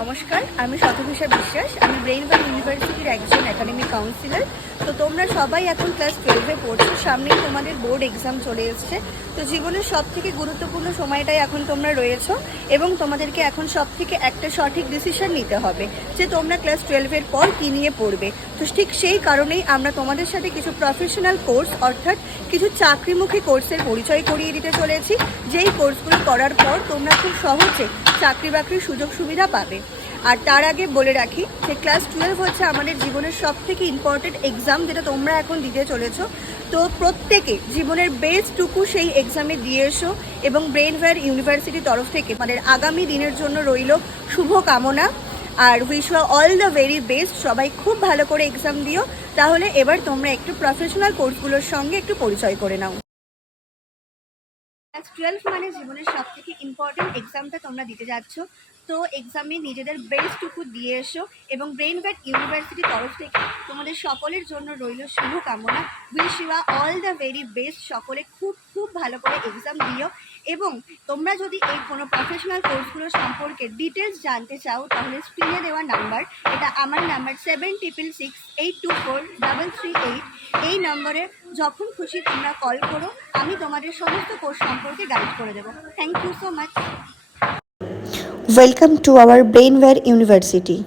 নমস্কার, আমি শতভিষা বিশ্বাস। আমি ব্রেইনওয়্যার ইউনিভার্সিটির একজন একাডেমিক কাউন্সিলর। তো তোমরা সবাই এখন ক্লাস 12-এ পড়ছো, সামনেই তোমাদের বোর্ড এক্সাম চলে এসছে। তো জীবনের সবথেকে গুরুত্বপূর্ণ সময়টাই এখন তোমরা রয়েছো এবং তোমাদেরকে এখন সবথেকে একটা সঠিক ডিসিশন নিতে হবে যে তোমরা ক্লাস 12-এর পর কী নিয়ে পড়বে। তো ঠিক সেই কারণেই আমরা তোমাদের সাথে কিছু প্রফেশনাল কোর্স অর্থাৎ কিছু চাকরিমুখী কোর্সের পরিচয় করিয়ে দিতে চলেছি, যেই কোর্সগুলো করার পর তোমরা খুব সহজে চাকরি বাকরির সুযোগ সুবিধা পাবে। আর তার আগে বলে রাখি যে ক্লাস 12 হচ্ছে আমাদের জীবনের সবথেকে ইম্পর্টেন্ট এক্সাম, যেটা তোমরা এখন দিতে চলেছো। তো প্রত্যেকে জীবনের বেস্টটুকু সেই এক্সামে দিয়ে এসো এবং ব্রেইনওয়্যার ইউনিভার্সিটির তরফ থেকে আমাদের আগামী দিনের জন্য রইল শুভ কামনা। আর wish you all the very best. সবাই খুব ভালো করে এক্সাম দিও। তাহলে এবার তোমরা একটু প্রফেশনাল কোর্সগুলোর সঙ্গে একটু পরিচয় করে নাও। ক্লাস 12 মানে জীবনের সবথেকে ইম্পর্টেন্ট এক্সামটা তোমরা দিতে যাচ্ছ। তো এক্সামে নিজেদের বেস্টটুকু দিয়ে এসো এবং ব্রেইনওয়্যার ইউনিভার্সিটির তরফ থেকে তোমাদের সকলের জন্য রইল শুভকামনা। Wish you all the very best. সকলে খুব খুব ভালো করে এক্সাম দিও এবং তোমরা যদি এই কোনো প্রফেশনাল কোর্সগুলো সম্পর্কে ডিটেলস জানতে চাও তাহলে স্ক্রিনে দেওয়া নাম্বার, এটা আমার নাম্বার 7666824338, এই নম্বরে যখন খুশি তোমরা কল করো, আমি তোমাদের সমস্ত কোর্স সম্পর্কে গাইড করে দেবো। Thank you so much. Welcome to our Brainware University.